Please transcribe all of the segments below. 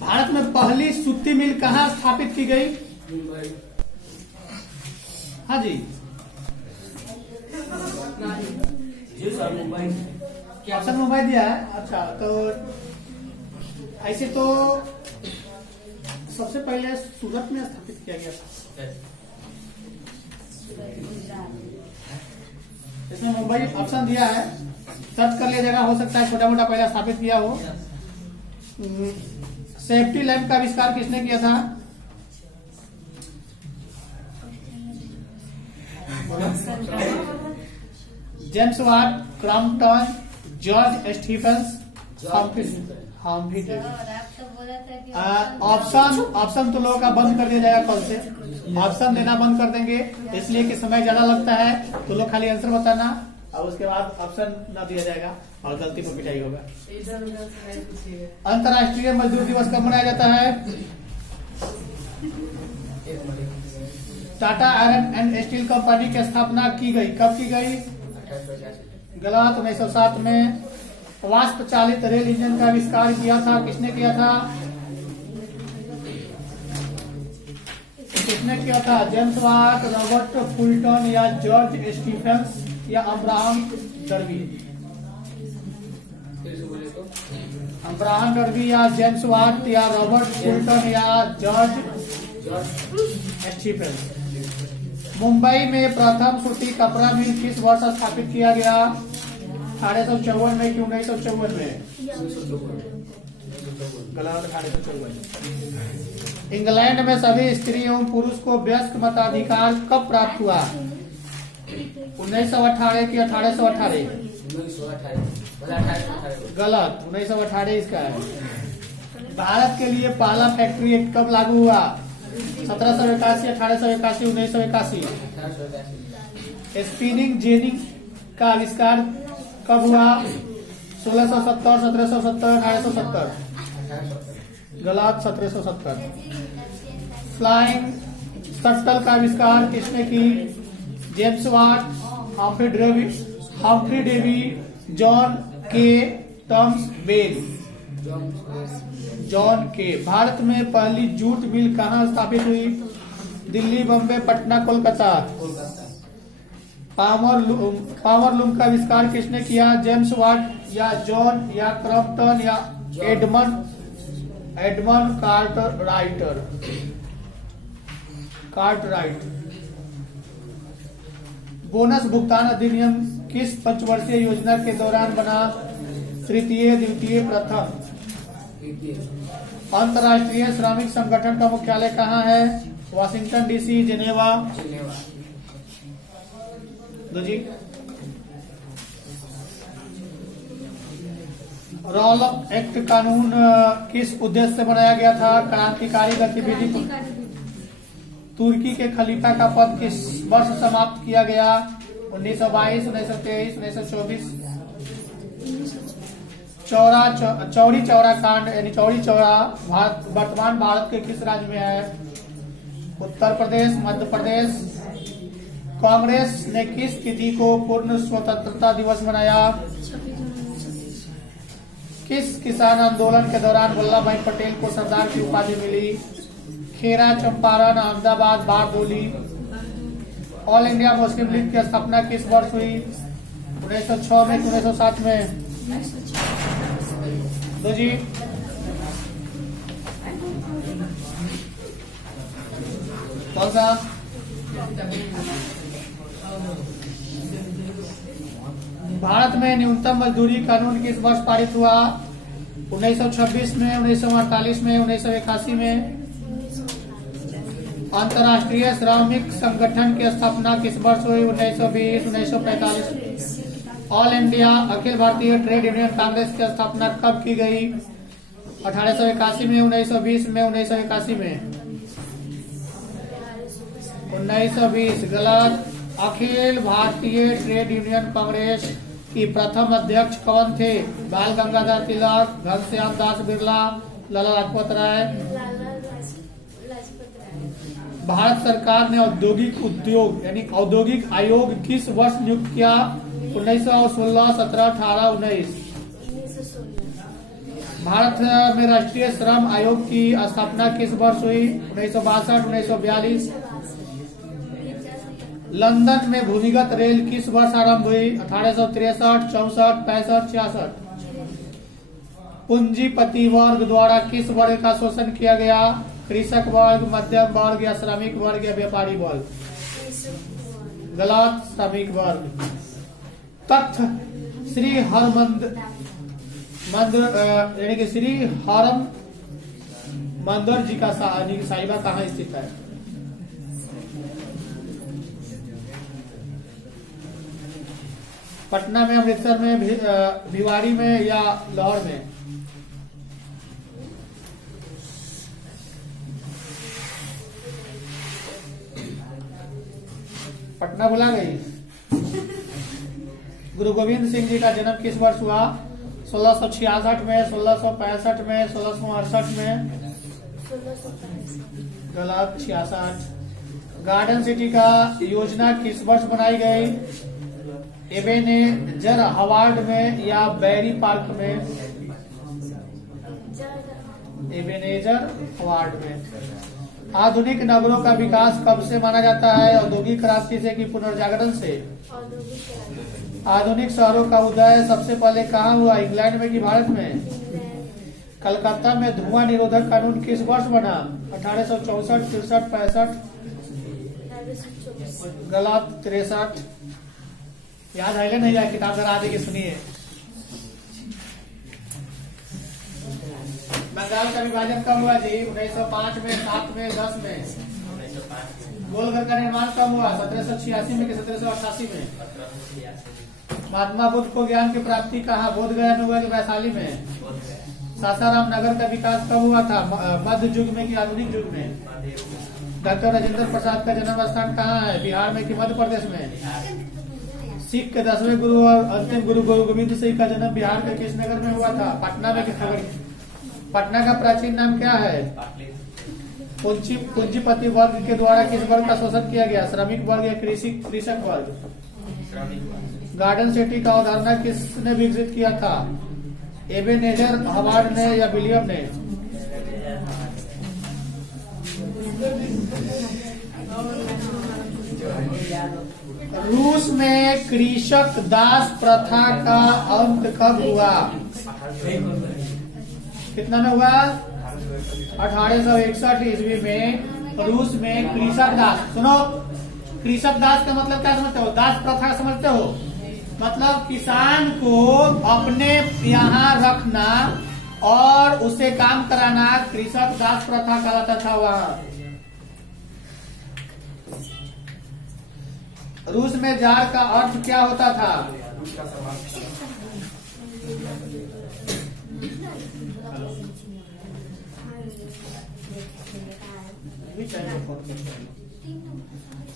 भारत में पहली सूती मिल कहाँ स्थापित की गई? हाँ जी, ऑप्शन मुंबई दिया है। अच्छा, तो ऐसे तो सबसे पहले सूरत में स्थापित किया गया था। इसमें मुंबई ऑप्शन दिया है, सर्च कर लिया जगह, हो सकता है छोटा मोटा पहले स्थापित किया हो। सेफ्टी लैंप का आविष्कार किसने किया था? James Watt, Crompton, George Stephens, Humphry Davy. Option तो लोगों का बंद कर दिया जाएगा कल से, ऑप्शन देना बंद कर देंगे, इसलिए कि समय ज्यादा लगता है। तो लोग खाली आंसर बताना और उसके बाद ऑप्शन न दिया जाएगा और गलती पर पिटाई होगा। अंतर्राष्ट्रीय मजदूर दिवस कब मनाया जाता है? Tata iron and steel company की स्थापना की गई, कब की गई? गलत, 1907 में। वाष्प चालित रेल इंजन का आविष्कार किया था, किसने किया था? किसने किया था? जेम्स वाट, रॉबर्ट फुलटन या जॉर्ज स्टीफेंस या अब्राहम डर्बी? अब्राहम डर्बी या जेम्स वाट या रॉबर्ट फुलटन या जॉर्ज स्टीफेंस? मुंबई में प्रथम सूती कपड़ा मिल किस वर्ष स्थापित किया गया? 1854 में कि 1954 में? गलत, 1854। इंग्लैंड में सभी स्त्री एवं पुरुष को वयस्क मताधिकार कब प्राप्त हुआ? 1918 की 1818? गलत, 1918 इसका है। भारत के लिए पहला फैक्ट्री एक्ट कब लागू हुआ? 1781, 1881, 1981? स्पिनिंग जेनी का आविष्कार कब हुआ? 1670, 1770, 1870? गलत, 1770। फ्लाइंग शटल का आविष्कार किसने की? James Watt, Humphry Davy, John Kay, Thomas Bell? John Kay. Bharat में पहली जूट मिल कहाँ स्थापित हुई? दिल्ली, बम्बे, पटना, कोलकाता? पावर लूम का आविष्कार किसने किया? जेम्स वाट या जॉन या क्रॉम्पटन या एडमंड कार्टराइट? बोनस भुगतान अधिनियम किस पंचवर्षीय योजना के दौरान बना? तृतीय, द्वितीय, प्रथम? अंतर्राष्ट्रीय श्रमिक संगठन का मुख्यालय कहाँ है? Washington DC, Geneva? दो जी। रॉल एक्ट कानून किस उद्देश्य से बनाया गया था? क्रांतिकारी गतिविधि। तुर्की के खलीफा का पद किस वर्ष समाप्त किया गया? 1922, 1923, 1924? चौरी चौरा कांड यानी चौरी चौरा वर्तमान भारत के किस राज्य में है? उत्तर प्रदेश, मध्य प्रदेश? कांग्रेस ने किस तिथि को पूर्ण स्वतंत्रता दिवस मनाया? किस किसान आंदोलन के दौरान वल्लभ भाई पटेल को सरदार की उपाधि मिली? Kheda, Champaran, Ahmedabad, Bardoli? All India Muslim League की स्थापना किस वर्ष हुई? 1906 में, 1907 में? दो जी। कौन सा? भारत में न्यूनतम मजदूरी कानून किस वर्ष पारित हुआ? 1926 में, 1948 में, 1981 में? अंतर्राष्ट्रीय श्रमिक संगठन की स्थापना किस वर्ष हुई? 1920, 1945? All India Akhil Bharatiya trade union Congress की स्थापना कब की गई? 1881 में, 1920 में, 1981 में? 1920। गलत। अखिल भारतीय ट्रेड यूनियन कांग्रेस की प्रथम अध्यक्ष कौन थे? बाल गंगाधर तिलक, घनश्याम दास बिरला, लाला लाजपत राय? भारत सरकार ने औद्योगिक उद्योग यानी औद्योगिक आयोग किस वर्ष नियुक्त किया? 1916, 17, 18, 19? भारत में राष्ट्रीय श्रम आयोग की स्थापना किस वर्ष हुई? 1962, 1942। लंदन में भूमिगत रेल किस वर्ष आरंभ हुई? 1863, 64, 65, 66। पूंजीपति वर्ग द्वारा किस वर्ग का शोषण किया गया? कृषक वर्ग, मध्यम वर्ग या श्रमिक वर्ग या व्यापारी वर्ग? गलत, श्रमिक वर्ग। तख्त श्री यानी कि श्री हरम मंदिर जी का साहिबा कहाँ स्थित है? पटना में, अमृतसर में, भिवाड़ी में या लाहौर में? पटना बुला गई। गुरु गोविंद सिंह जी का जन्म किस वर्ष हुआ? 1666 में, 1665 में, 1668 में? गलत, 66। गार्डन सिटी का योजना किस वर्ष बनाई गई? एबेनेजर हवार्ड में या बैरी पार्क में? एबेनेजर हवार्ड में। आधुनिक नगरों का विकास कब से माना जाता है? औद्योगिक क्रांति से कि पुनर्जागरण से? आधुनिक शहरों का उदय सबसे पहले कहाँ हुआ? इंग्लैंड में कि भारत में? कलकत्ता में धुआं निरोधक कानून किस वर्ष बना? 1864, 63, 65? गलत, 63। याद आएगा नहीं यार, किताब जरा आगे सुनिए। बंगाल का विभाजन कब हुआ जी? 1905 में, 7 में, 10 में? गोलघर का निर्माण कब हुआ? 1786 में कि 1788 में? महात्मा बुद्ध को ज्ञान की प्राप्ति कहाँ? बोध गया में हुआ कि वैशाली में? सासाराम नगर का विकास कब हुआ था? मध्य युग में कि आधुनिक युग में? डॉक्टर राजेंद्र प्रसाद का जन्म स्थान कहाँ है? बिहार में कि मध्य प्रदेश में? सिख के 10वें गुरु और अंतिम गुरु गोविंद सिंह का जन्म बिहार के किस नगर में हुआ था? पटना में कि खगड़िया? पटना का प्राचीन नाम क्या है? पूंजीपति वर्ग के द्वारा किस वर्ग का शोषण किया गया? श्रमिक वर्ग या कृषक वर्ग? गार्डन सिटी का अवधारणा किसने विकसित किया था? एबेनेजर हवार्ड ने या विलियम ने? रूस में कृषक दास प्रथा का अंत कब हुआ? कितना में हुआ? 1861 ईस्वी में रूस में कृषक दास। सुनो, कृषक दास का मतलब क्या समझते हो? दास प्रथा समझते हो? मतलब किसान को अपने यहाँ रखना और उसे काम कराना कृषक दास प्रथा कहलाता था। वहाँ रूस में जार का अर्थ क्या होता था?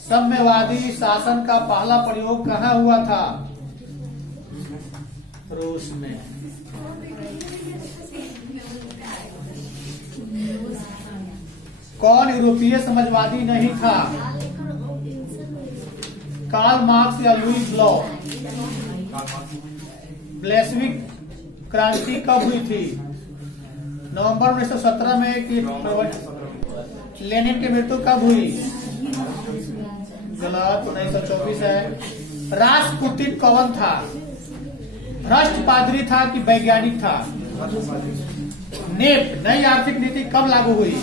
साम्यवादी शासन का पहला प्रयोग कहाँ हुआ था? रूस में। कौन यूरोपीय समाजवादी नहीं था? कार्ल मार्क्स या लुई ब्लॉ? ब्लेसविक क्रांति कब हुई थी? नवंबर 1917 में कि लेनिन की मृत्यु कब हुई? गलत, 1924 है। रासपुटिन कौन था? भ्रष्ट पादरी था कि वैज्ञानिक था? नेप नई आर्थिक नीति कब लागू हुई?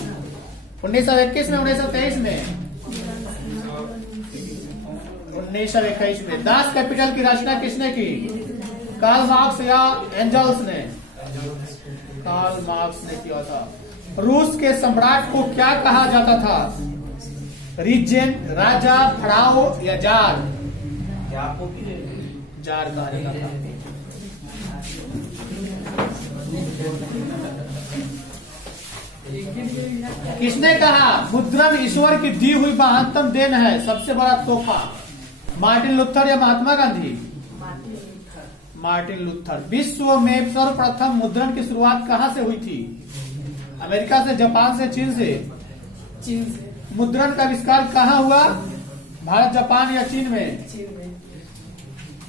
1921 में, 1923 में? 1921 में। दास कैपिटल की रचना किसने की? कार्ल मार्क्स या एंजल्स ने? कार्ल मार्क्स ने किया था। रूस के सम्राट को क्या कहा जाता था? रीजेंट, राजा, फराओ या जार? जार कहा जाता था। किसने कहा मुद्रण ईश्वर की दी हुई महानतम देन है, सबसे बड़ा तोहफा? मार्टिन लूथर या महात्मा गांधी? Martin Luther. विश्व में सर्वप्रथम मुद्रण की शुरुआत कहाँ से हुई थी? अमेरिका से, जापान से, चीन से? चीन से। मुद्रण का आविष्कार कहाँ हुआ? भारत, जापान या चीन में? चीन में।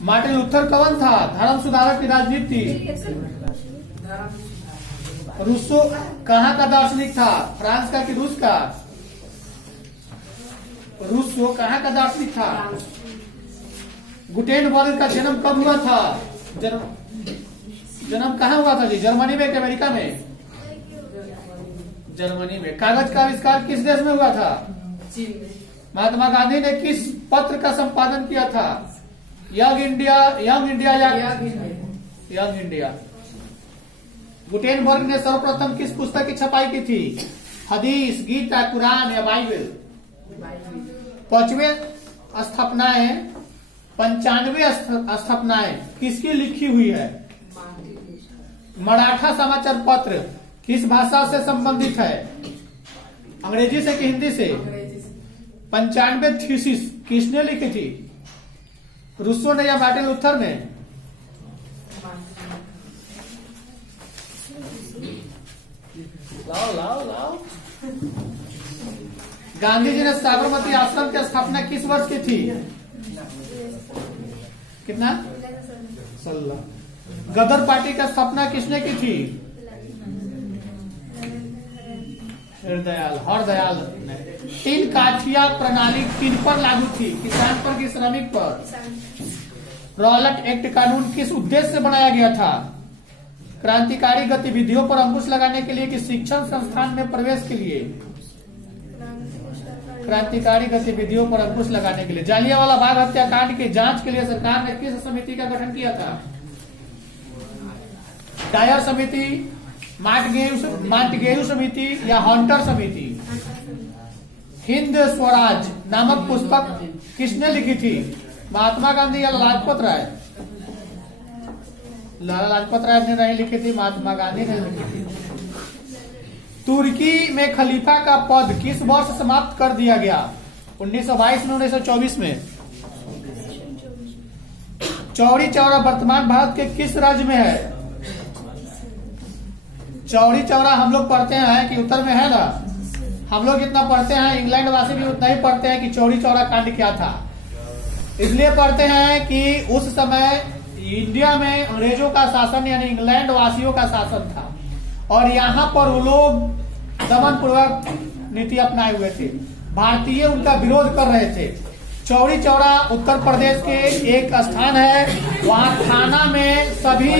मार्टिन लूथर कौन था? धर्म सुधारक की राजनीति? रूसो कहाँ का दार्शनिक था? फ्रांस का कि रूस का? रूसो कहाँ का दार्शनिक था? गुटेनबर्ग का जन्म कब हुआ था? जन्म कहाँ हुआ था जी? जर्मनी में कि अमेरिका में? जर्मनी में। कागज का आविष्कार किस देश में हुआ था? महात्मा गांधी ने किस पत्र का संपादन किया था? यंग इंडिया या यंग इंडिया। गुटेनबर्ग ने सर्वप्रथम किस पुस्तक की छपाई की थी? हदीस, गीता, कुरान या बाइबल? 95 स्थापनाएं किसकी लिखी हुई है? मराठा समाचार पत्र किस भाषा से संबंधित है? अंग्रेजी से कि हिंदी से? 95 थीसिस किसने लिखी थी? रूसो ने या मार्टिन लूथर ने? लाओ। गांधी जी ने साबरमती आश्रम की स्थापना किस वर्ष की थी? कितना? 16। गदर पार्टी का स्थापना किसने की थी? हरदयाल ने। 3 काठिया प्रणाली किन पर लागू थी? किसान पर कि श्रमिक पर? रॉलेट एक्ट कानून किस उद्देश्य से बनाया गया था? क्रांतिकारी गतिविधियों पर अंकुश लगाने के लिए कि शिक्षण संस्थान में प्रवेश के लिए? क्रांतिकारी गतिविधियों पर अंकुश लगाने के लिए। जालियांवाला बाग हत्याकांड की जांच के लिए सरकार ने किस समिति का गठन किया था? डायर समिति, मांटगेयू समिति या हंटर समिति? हिंद स्वराज नामक पुस्तक किसने लिखी थी? महात्मा गांधी या लाजपत राय? लाला लाजपत राय ने नहीं लिखी थी, महात्मा गांधी ने लिखी थी। तुर्की में खलीफा का पद किस वर्ष समाप्त कर दिया गया? 1922 में, 1924 में? चौरी चौरा वर्तमान भारत के किस राज्य में है? चौरी चौरा हम लोग पढ़ते हैं कि उत्तर में है ना। हम लोग जितना पढ़ते हैं, इंग्लैंड वासी भी उतना ही पढ़ते हैं कि चौरी चौरा कांड क्या था। इसलिए पढ़ते हैं कि उस समय इंडिया में अंग्रेजों का शासन यानी इंग्लैंड वासियों का शासन था और यहाँ पर वो लोग दमन पूर्वक नीति अपनाए हुए थे। भारतीय उनका विरोध कर रहे थे। चौरी चौरा उत्तर प्रदेश के एक स्थान है। वहाँ थाना में सभी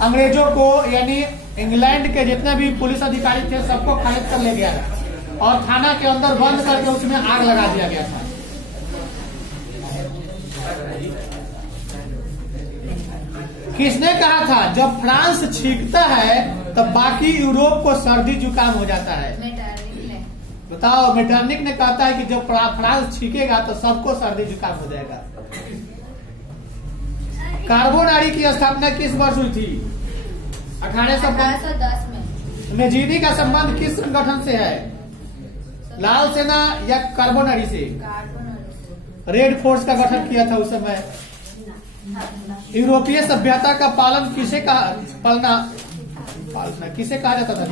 अंग्रेजों को यानी इंग्लैंड के जितने भी पुलिस अधिकारी थे सबको खारिज कर ले गया और थाना के अंदर बंद करके उसमें आग लगा दिया गया था। किसने कहा था जब फ्रांस छींकता है तब बाकी यूरोप को सर्दी जुकाम हो जाता है? बताओ। मेटर्निक ने कहता है कि जब फ्रांस छींकेगा तो सबको सर्दी जुकाम हो जाएगा। कार्बोनारी की स्थापना किस वर्ष हुई थी? 1810 में। मेजीनी का संबंध किस संगठन से है? लाल सेना या कार्बोनारी से? रेड फोर्स का गठन किया था उस समय। यूरोपीय सभ्यता का पालन किसे पालना किसे कहा जाता था?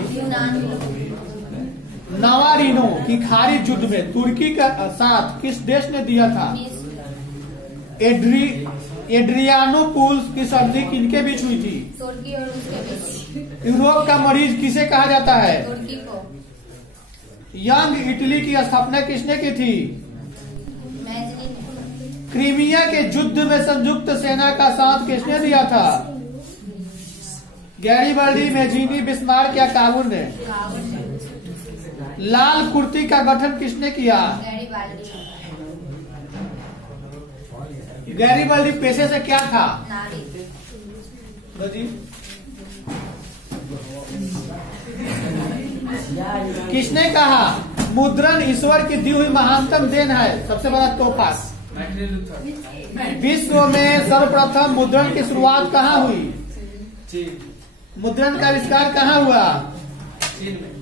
नावारिनो की खाड़ी युद्ध में तुर्की का साथ किस देश ने दिया था? एड्रियानोपुल की संधि किनके बीच हुई थी? तुर्की और उसके बीच। यूरोप का मरीज किसे कहा जाता है? तुर्की को। यंग इटली की स्थापना किसने की थी? क्रीमिया के युद्ध में संयुक्त सेना का साथ किसने दिया था? गैरीबल्डी, मेजीनी, बिस्मार्क या काबुल ने? लाल कुर्ती का गठन किसने किया? गैरीबल्डी पेशे से क्या था? जी किसने कहा मुद्रण ईश्वर की दी हुई महानतम देन है, सबसे बड़ा तोहफा? विश्व में सर्वप्रथम मुद्रण की शुरुआत कहाँ हुई? मुद्रण का आविष्कार कहाँ हुआ? चीन में।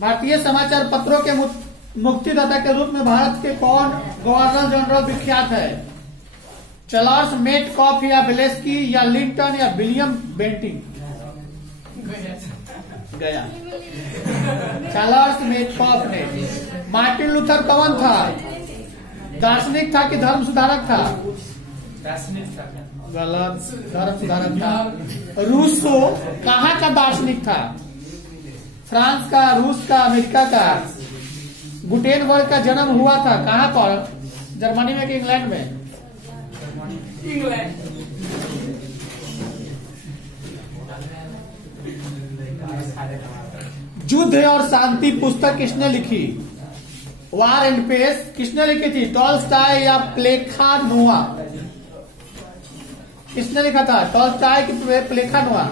भारतीय समाचार पत्रों के मुक्तिदाता के रूप में भारत के कौन गवर्नर जनरल विख्यात है? चार्ल्स मेटकॉफ या ब्लेस्की या लिंटन या विलियम बेंटिंग? गया चार्ल्स मेटकॉफ ने। मार्टिन लूथर कौन था? दार्शनिक था कि धर्म सुधारक था? दार्शनिक था। गलत, धर्म सुधारक था। रूसो कहाँ का दार्शनिक था? फ्रांस का, रूस का, अमेरिका का। गुटेनबर्ग का जन्म हुआ था कहाँ पर? जर्मनी में कि इंग्लैंड में? इंग्लैंड। युद्ध और शांति पुस्तक किसने लिखी? वार एंड पीस किसने लिखी थी? टॉलस्टॉय या प्लेखानोवा? किसने लिखा था? टॉलस्टॉय की प्लेखानोवा?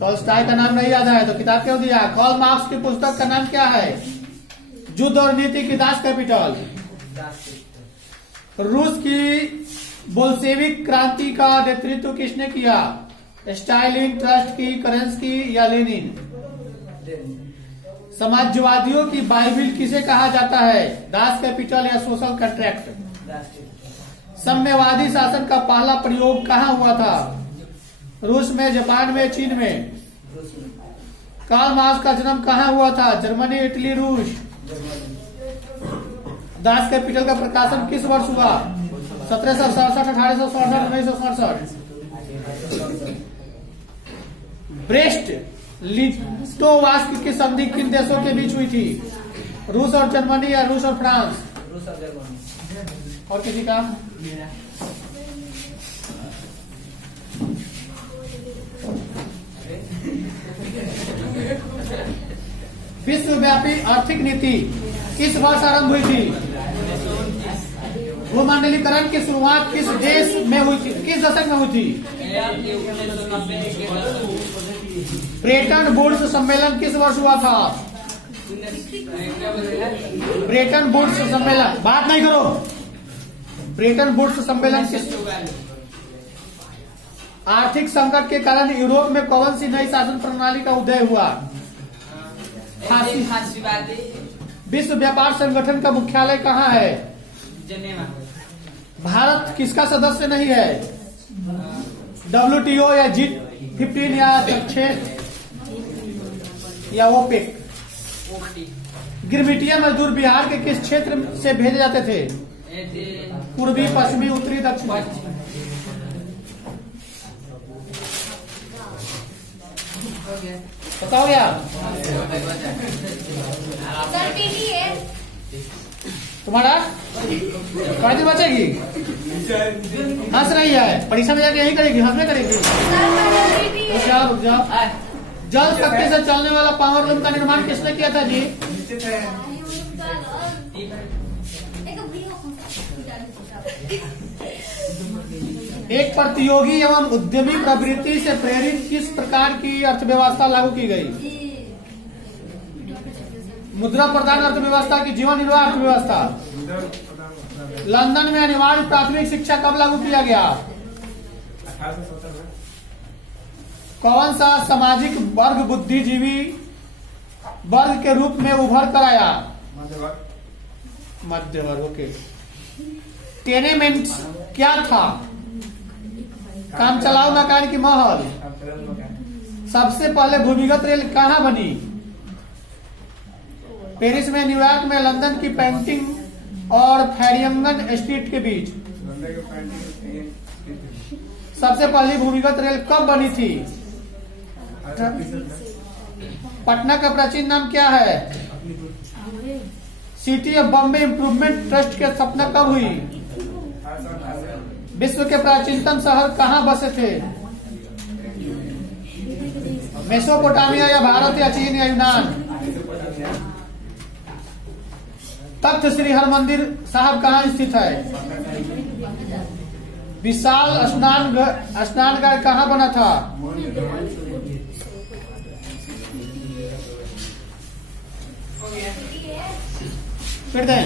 टॉलस्टॉय का नाम नहीं याद है तो किताब क्यों दिया? कार्ल मार्क्स की पुस्तक का नाम क्या है? युद्ध और नीति की दास कैपिटल। रूस की बोल्शेविक क्रांति का नेतृत्व किसने किया? स्टालिन, ट्रॉट्स्की, केरेंस्की या लेनिन? समाजवादियों की बाइबिल किसे कहा जाता है? दास कैपिटल या सोशल कॉन्ट्रैक्ट? साम्यवादी शासन का पहला प्रयोग कहाँ हुआ था? रूस में, जापान में, चीन में? कार्ल मार्क्स का जन्म कहाँ हुआ था? जर्मनी, इटली, रूस? दास कैपिटल का प्रकाशन किस वर्ष हुआ? 1767, 1867, 1967? ब्रेस्ट लिटोवास्क की संधि किन देशों के बीच हुई थी? रूस और जर्मनी या रूस और फ्रांस? रूस और जर्मनी। और किसी का? विश्वव्यापी आर्थिक नीति किस वर्ष आरंभ हुई थी? भूमंडलीकरण की शुरुआत किस देश में हुई थी? किस दशक में हुई थी? ब्रेटन वुड्स सम्मेलन किस वर्ष हुआ था? ब्रेटन वुड्स सम्मेलन, बात नहीं करो। ब्रेटन वुड्स सम्मेलन किस? आर्थिक संकट के कारण यूरोप में कौन सी नई शासन प्रणाली का उदय हुआ? विश्व व्यापार संगठन का मुख्यालय कहाँ है? जनेवा। भारत किसका सदस्य नहीं है? WTO या G15 या G6 या ओपेक? गिरमिटिया मजदूर बिहार के किस क्षेत्र से भेजे जाते थे? पूर्वी, पश्चिमी, उत्तरी, दक्षिणी? बताओ यार। तुम्हारा कौन बचेगी? हंस रही है, परीक्षा में जाके यही करेगी, हंसने करेगी। रुक जाओ, रुक जाओ। जल शक्ति से चलने वाला पावर लूम का निर्माण किसने किया था जी? एक प्रतियोगी एवं उद्यमी प्रवृत्ति से प्रेरित किस प्रकार की अर्थव्यवस्था लागू की गई? मुद्रा प्रधान अर्थव्यवस्था की जीवन निर्वाह अर्थव्यवस्था? लंदन में अनिवार्य प्राथमिक शिक्षा कब लागू किया गया? कौन सा सामाजिक वर्ग बुद्धिजीवी वर्ग के रूप में उभर कर आया? मध्य वर्ग। ओके। टेनेमेंट क्या था? काम चलाओ मकान की महल? सबसे पहले भूमिगत रेल कहाँ बनी? पेरिस में, न्यूयॉर्क में, लंदन की पेंटिंग और फैरिंगटन स्ट्रीट के बीच? सबसे पहली भूमिगत रेल कब बनी थी? पटना का प्राचीन नाम क्या है? City of Bombay improvement trust की स्थापना कब हुई? विश्व के प्राचीनतम शहर कहाँ बसे थे? मेसोपोटामिया या भारत या चीन या यूनान? तख्त श्री हरमंदिर साहब कहाँ स्थित है? विशाल स्नानघर कहाँ बना था? फिर दें।